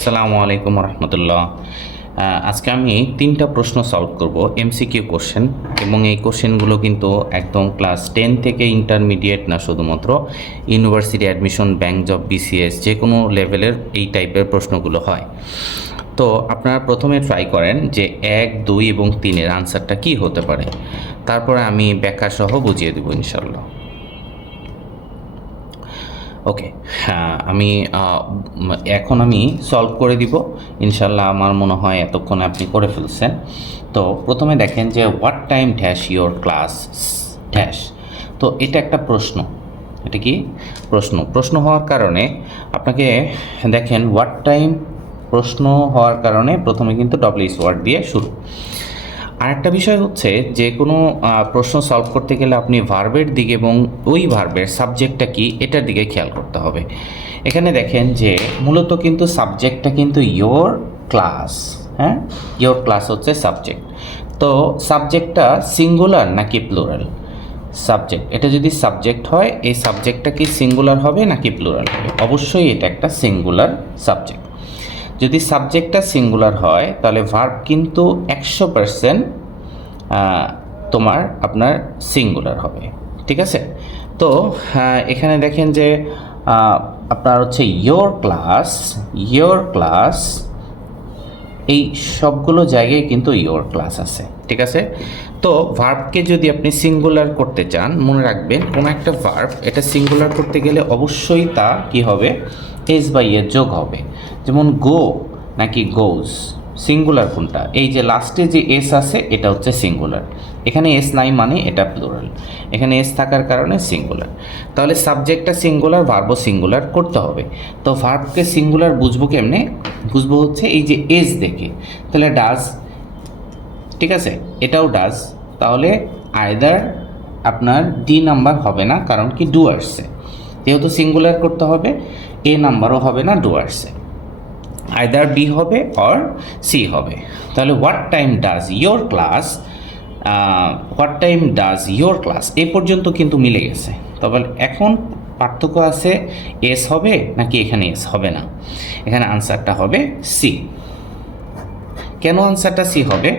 আসসালামু আলাইকুম রহমতুল্লাহ। আজকে আমি 3টা প্রশ্ন সলভ করব, এমসিকিউ কোশ্চেন। এবং এই কোশ্চেনগুলো কিন্তু একদম ক্লাস 10 থেকে ইন্টারমিডিয়েট না, শুধুমাত্র university admission, bank job, BCS যে কোনো লেভেলের এই টাইপের প্রশ্নগুলো হয়। তো আপনারা প্রথমে ট্রাই করেন যে 1, 2 এবং 3-এর আনসারটা কী হতে পারে, তারপরে আমি ব্যাখ্যা সহ বুঝিয়ে দেবো ইনশাল্লাহ। ওকে, হ্যাঁ এখন আমি সলভ করে দিব ইনশাল্লাহ। আমার মনে হয় এতক্ষণে আপনি করে ফেলছেন। তো প্রথমে দেখেন যে what time dash your class dash. তো এটা একটা প্রশ্ন। এটা কি প্রশ্ন হওয়ার কারণে আপনাকে দেখেন হোয়াট টাইম প্রশ্ন হওয়ার কারণে প্রথমে কিন্তু ডব্লিউএস ওয়ার্ড দিয়ে শুরু। আরেকটা বিষয় হচ্ছে যে কোনো প্রশ্ন সলভ করতে গেলে আপনি ভার্বের দিকে এবং ওই ভার্বের সাবজেক্টটা কি এটার দিকে খেয়াল করতে হবে। এখানে দেখেন যে মূলত কিন্তু সাবজেক্টটা কিন্তু ইয়োর ক্লাস। হ্যাঁ, ইয়োর ক্লাস হচ্ছে সাবজেক্ট। তো সাবজেক্টটা সিঙ্গুলার নাকি প্লুরাল? সাবজেক্ট, এটা যদি সাবজেক্ট হয় এই সাবজেক্টটা কি সিঙ্গুলার হবে নাকি প্লুরাল হবে? অবশ্যই এটা একটা সিঙ্গুলার সাবজেক্ট। যদি সাবজেক্টটা সিঙ্গুলার হয় তাহলে ভার্ব কিন্তু 100% আপনার সিঙ্গুলার হবে। ঠিক আছে? তো এখানে দেখেন যে আপনার হচ্ছে ইয়োর ক্লাস এই সবগুলো জায়গায় কিন্তু ইয়োর ক্লাস আছে। ঠিক আছে? তো ভার্বকে যদি আপনি সিঙ্গুলার করতে চান, মনে রাখবেন কোনো একটা ভার্ব এটা সিঙ্গুলার করতে গেলে অবশ্যই তা কি হবে, এস বা ইয়ের যোগ হবে। যেমন গো নাকি গোজ, সিঙ্গুলার কোনটা? এই যে লাস্টে যে এস আছে এটা হচ্ছে সিঙ্গুলার, এখানে এস নাই মানে এটা প্লুরাল, এখানে এস থাকার কারণে সিঙ্গুলার। তাহলে সাবজেক্টটা সিঙ্গুলার, ভার্বও সিঙ্গুলার করতে হবে। তো ভার্বকে সিঙ্গুলার বুঝবো কেমনে? বুঝবো হচ্ছে এই যে এস দেখে। তাহলে ডাজ, ঠিক আছে, এটাও ডাজ। তাহলে আইদার আপনার ডি নাম্বার হবে না, কারণ কি ডু আসছে, যেহেতু সিঙ্গুলার করতে হবে। এ নাম্বারও হবে না, ডু আসছে। আইদার বি হবে অর সি হবে। তাহলে what time does your class এই পর্যন্ত কিন্তু মিলে গেছে। তবে এখন পার্থক্য আছে, এস হবে নাকি এখানে এস হবে না। এখানে আনসারটা হবে সি। কেন আনসারটা সি হবে?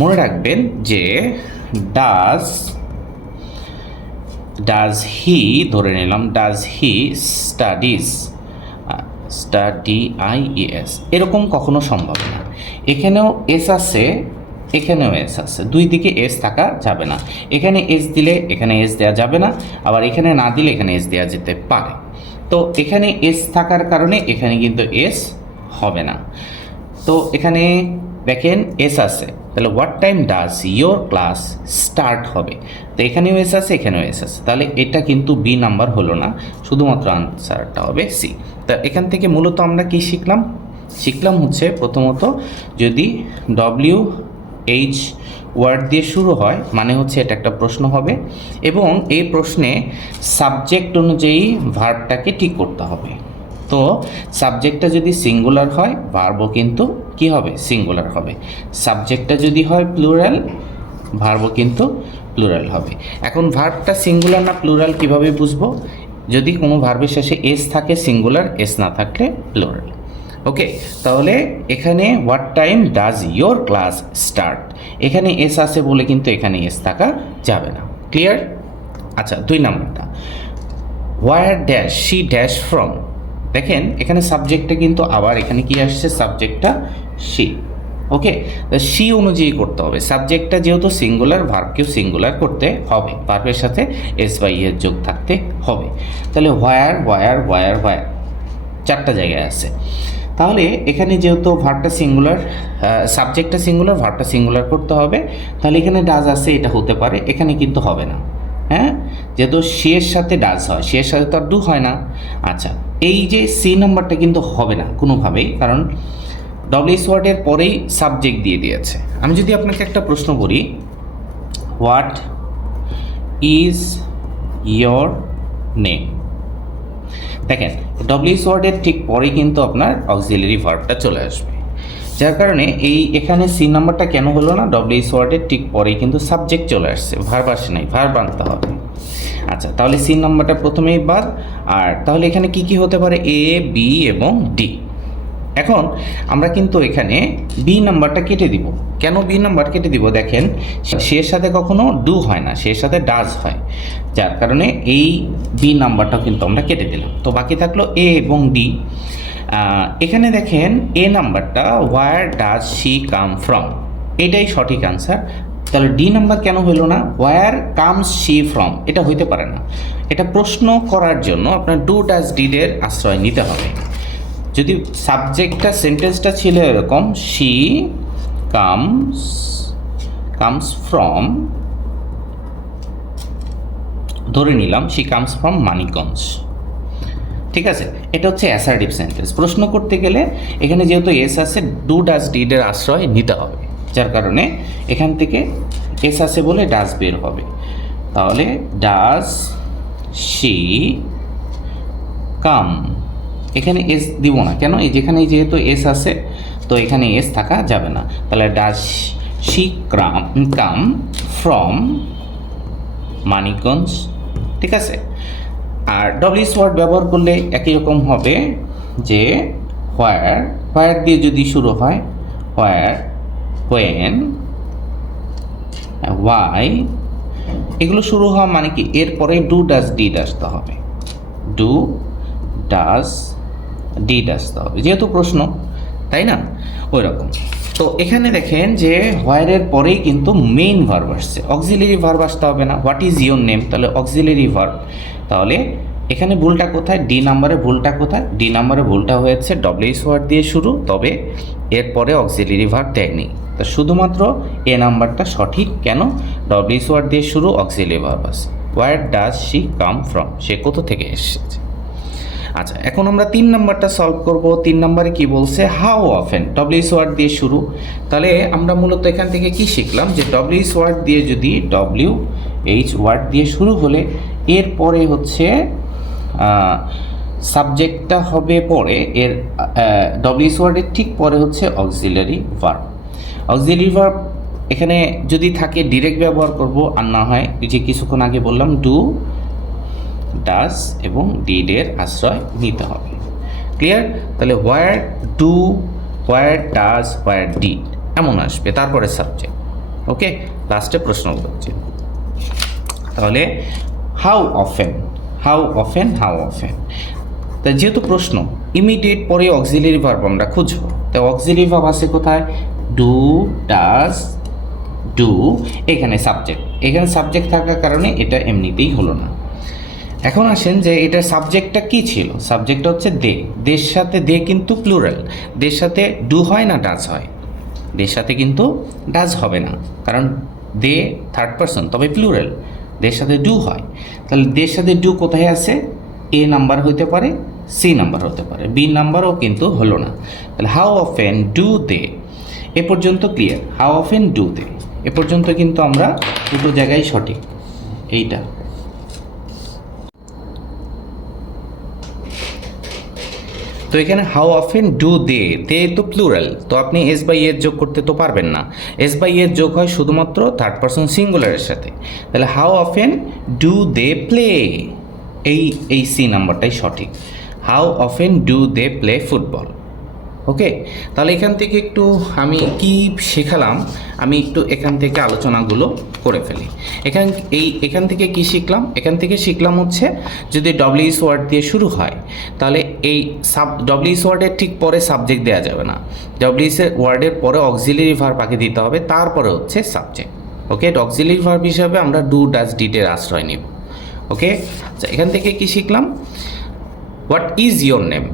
মনে রাখবেন যে ডাজ হি, ধরে নিলাম ডাজ হি স্টাডিস, এরকম কখনো সম্ভব না। এখানেও এস আছে, এখানেও এস আছে, দুই দিকে এস থাকা যাবে না। এখানে এস দিলে এখানে এস দেওয়া যাবে না, আবার এখানে না দিলে এখানে এস দেওয়া যেতে পারে। তো এখানে এস থাকার কারণে এখানে কিন্তু এস হবে না। তো এখানে দেখেন এস আছে, তাহলে what time does your class start হবে। তো এখানেও এস আছে, এখানেও এস আছে, তাহলে এটা কিন্তু বি নাম্বার হলো না, শুধুমাত্র আনসারটা হবে সি। তা এখান থেকে মূলত আমরা কি শিখলাম হচ্ছে প্রথমত যদি WH ওয়ার্ড দিয়ে শুরু হয় মানে হচ্ছে এটা একটা প্রশ্ন হবে, এবং এই প্রশ্নে সাবজেক্ট অনুযায়ী ভার্বটাকে ঠিক করতে হবে। তো সাবজেক্টটা যদি সিঙ্গুলার হয় ভার্বও কিন্তু কি হবে, সিঙ্গুলার হবে। সাবজেক্টটা যদি হয় প্লুরাল, ভার্বও কিন্তু প্লুরাল হবে। এখন ভার্বটা সিঙ্গুলার না প্লুরাল কিভাবে বুঝবো? যদি কোনো ভার্বের শেষে এস থাকে সিঙ্গুলার, এস না থাকলে প্লুরাল। ওকে, তাহলে এখানে what time does your class start, এখানে এস আছে বলে কিন্তু এখানে এস থাকা যাবে না। ক্লিয়ার? আচ্ছা, 2 নম্বরটা হোয়ার ড্যাশ শি ড্যাশ ফ্রম। দেখেন এখানে সাবজেক্টটা কিন্তু আবার এখানে কি আসছে, সাবজেক্টটা শি। ওকে, শি অনুযায়ী করতে হবে। সাবজেক্টটা যেহেতু সিঙ্গুলার, ভার্বকেও সিঙ্গুলার করতে হবে, ভার্বের সাথে এস বা ইয়ের যোগ থাকতে হবে। তাহলে হোয়ার 4টা জায়গায় আছে। তাহলে এখানে যেহেতু ভার্বটা সিঙ্গুলার, সাবজেক্টটা সিঙ্গুলার, ভার্বটা সিঙ্গুলার করতে হবে। তাহলে এখানে ডাজ আছে, এটা হতে পারে, এখানে কিন্তু হবে না। হ্যাঁ, যেহেতু সি এর সাথে ডাজ হয়, সি এর সাথে তো আর ডু হয় না। আচ্ছা, এই যে সি নাম্বারটা কিন্তু হবে না কোনোভাবেই, কারণ ডব্লিউএস ওয়ার্ডের পরেই সাবজেক্ট দিয়ে দিয়েছে। আমি যদি আপনাকে একটা প্রশ্ন করি, হোয়াট ইজ ইয়োর নেম, দেখেন ডব্লিউএস ওয়ার্ডের ঠিক পরেই কিন্তু আপনার অক্সিলারি ভার্বটা চলে আসবে, যার কারণে এখানে সি নাম্বারটা কেন হলো না? ডব্লিউএস ওয়ার্ডের ঠিক পরেই কিন্তু সাবজেক্ট চলে আসছে, ভার্ব আসে নাই, ভার্ব আনতে হবে। আচ্ছা, তাহলে সি নাম্বারটা প্রথমেই বাদ। আর তাহলে এখানে কি কি হতে পারে? এ, বি এবং ডি। এখন আমরা কিন্তু এখানে বি নাম্বারটা কেটে দিব। কেন বি নাম্বার কেটে দিব? দেখেন, সে সাথে কখনো ডু হয় না, সে সাথে ডাজ হয়, যার কারণে এই বি নাম্বারটাও কিন্তু আমরা কেটে দিলাম। তো বাকি থাকলো এ এবং ডি। এখানে দেখেন এ নাম্বারটা where does she come from, এটাই সঠিক আনসার। তাহলে ডি নাম্বার কেন হইল না? হোয়ার কামস শি ফ্রম এটা হইতে পারে না। এটা প্রশ্ন করার জন্য আপনার ডু ডাজ ডিডের আশ্রয় নিতে হবে। যদি সাবজেক্টটা সেন্টেন্সটা ছিল এরকম, শি কামস ফ্রম, ধরে নিলাম শি কামস ফ্রম মানিকগঞ্জ, ঠিক আছে, এটা হচ্ছে অ্যাসার্টিভ সেন্টেন্স। প্রশ্ন করতে গেলে এখানে যেহেতু এস আছে, ডু ডাজ ডিডের আশ্রয় নিতে হবে, যার কারণে এখান থেকে এস আছে বলে ডাজ বের হবে। তাহলে ডাজ শি কাম, এখানে এস দিব না, কেন? এই যেখানে যেহেতু এস আছে তো এখানে এস থাকা যাবে না। তাহলে does she come from Manikganj, ঠিক আছে। আর ডব্লিউএস ওয়ার্ড ব্যবহার করলে একই রকম হবে, যে হোয়ার দিয়ে যদি শুরু হয়, হোয়েন, ওয়াই, এগুলো শুরু হওয়া মানে কি এরপরে ডু ডাজ ডিড আসতে হবে, ডু ডাজ ডিড আসতে হবে, যেহেতু প্রশ্ন, তাই না? ওই রকম। তো এখানে দেখেন যে হোয়ারের পরেই কিন্তু মেইন ভার্ব আসছে, অক্সিলারি ভার্ব আসতে হবে না। হোয়াট ইজ ইওর নেম, তাহলে অক্সিলারি ভার্ব। তাহলে এখানে ভুলটা কোথায়? ডি নাম্বারে ভুলটা কোথায়? ডি নাম্বারে ভুলটা হয়েছে ডব্লিউএস ওয়ার্ড দিয়ে শুরু, তবে এরপরে অক্সিলারি ভার্ব দেয়নি। তো শুধুমাত্র এ নাম্বারটা সঠিক। কেন? ডব্লিউএস ওয়ার্ড দিয়ে শুরু, অক্সিলারি ভার্ব আছে। Where does she come from, সে কোথা থেকে এসেছে। আচ্ছা, এখন আমরা 3 নাম্বারটা সলভ করব। 3 নাম্বারে কি বলছে? হাউ অফেন, ডব্লিউএস ওয়ার্ড দিয়ে শুরু। তাহলে আমরা মূলত এখান থেকে কি শিখলাম? যে ডব্লিউএস ওয়ার্ড দিয়ে যদি WH ওয়ার্ড দিয়ে শুরু হলে এরপরে হচ্ছে সাবজেক্টটা হবে পরে, এর ডব্লিউএস ওয়ার্ডের ঠিক পরে হচ্ছে অক্সিলারি ভার্ব। অক্সিলারি ভার্ব এখানে যদি থাকে ডিরেক্ট ব্যবহার করব, আর না হয় যে কিছুক্ষণ আগে বললাম ডু ডাজ এবং ডিডের আশ্রয় নিতে হবে। ক্লিয়ার? তাহলে where do, where does, where did এমন আসবে, তারপরে সাবজেক্ট। ওকে, লাস্টে প্রশ্ন হচ্ছে তাহলে how often, how often, how often. তা যেহেতু প্রশ্ন, ইমিডিয়েট পরে অক্সিলারি ভার্ব আমরা খুঁজবো। তো অক্সিলারি ভার্ব আছে কোথায়? ডু ডাজ ডু, এখানে সাবজেক্ট, এখানে সাবজেক্ট থাকার কারণে এটা এমনিতেই হলো না। এখন আসেন যে এটার সাবজেক্টটা কি ছিল? সাবজেক্টটা হচ্ছে দে। দের সাথে দে কিন্তু প্লুরাল, দের সাথে ডু হয় না ডাজ হয়। দের সাথে কিন্তু ডাজ হবে না, কারণ দে থার্ড পারসন, তবে প্লুরাল। দের সাথে ডু হয়। তাহলে দের সাথে ডু কোথায় আছে? এ নাম্বার হইতে পারে, সি নাম্বার হতে পারে, বি নাম্বারও কিন্তু হলো না। তাহলে হাউ অফেন ডু দে, এ পর্যন্ত ক্লিয়ার। হাউ অফেন ডু দে, এ পর্যন্ত কিন্তু আমরা দুটো জায়গায় সঠিক। এইটা তো এখানে how often do they, they তো প্লুরাল, তো আপনি এস বাই এর যোগ করতে তো পারবেন না। এস বাই এর যোগ হয় শুধুমাত্র থার্ড পারসন সিঙ্গুলারের সাথে। তাহলে how often do they play, এই সি নাম্বারটাই সঠিক। How often do they play football. Okay, তাহলে এখান থেকে একটু আমি কি শেখালাম, আমি একটু এখান থেকে আলোচনাগুলো করে ফেলি। এখান থেকে কি শিখলাম? এখান থেকে শিখলাম হচ্ছে যদি ডব্লিউএস ওয়ার্ড দিয়ে শুরু হয় তাহলে এই ডব্লিউএস ওয়ার্ডের ঠিক পরে সাবজেক্ট দেওয়া যাবে না। ডব্লিউএস ওয়ার্ডের পরে অক্সিলারি ভার্ব আগে দিতে হবে, তারপরে হচ্ছে সাবজেক্ট। ওকে, অক্সিলারি ভার্ব হিসাবে আমরা ডু ডাজ ডিডের আশ্রয় নেব। ওকে, আচ্ছা, এখান থেকে কি শিখলাম? হোয়াট ইজ ইয়োর নেম,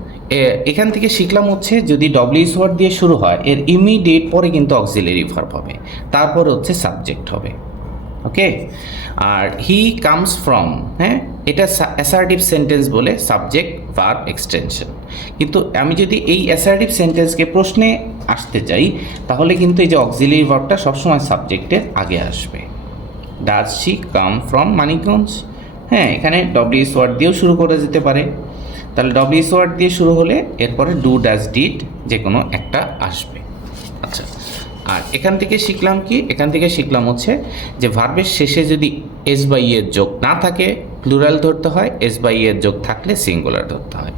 এখান থেকে শিখলাম হচ্ছে যদি ডব্লিউএস ওয়ার্ড দিয়ে শুরু হয় এর ইমিডিয়েট পরে কিন্তু অক্সিলারি ভার্ব হবে, তারপর হচ্ছে সাবজেক্ট হবে। ওকে, আর হি কামস ফ্রম, হ্যাঁ, এটা অ্যাসার্টিভ সেন্টেন্স বলে সাবজেক্ট ভার্ব এক্সটেনশন। কিন্তু আমি যদি এই অ্যাসার্টিভ সেন্টেন্সকে প্রশ্নে আসতে চাই তাহলে কিন্তু এই যে অক্সিলারি ভার্বটা সবসময় সাবজেক্টের আগে আসবে। Does she come from Manikganj, হ্যাঁ, এখানে ডব্লিউএস ওয়ার্ড দিয়েও শুরু করে যেতে পারে। তাহলে ডব্লিউএস ওয়ার্ড দিয়ে শুরু হলে এরপরে ডু ডাজ ডিড যে কোনো একটা আসবে। আচ্ছা, আর এখান থেকে শিখলাম কি? এখান থেকে শিখলাম হচ্ছে যে ভার্বের শেষে যদি এস বাই এর যোগ না থাকে প্লুরাল ধরতে হয়, এস বাই এর যোগ থাকলে সিঙ্গুলার ধরতে হয়।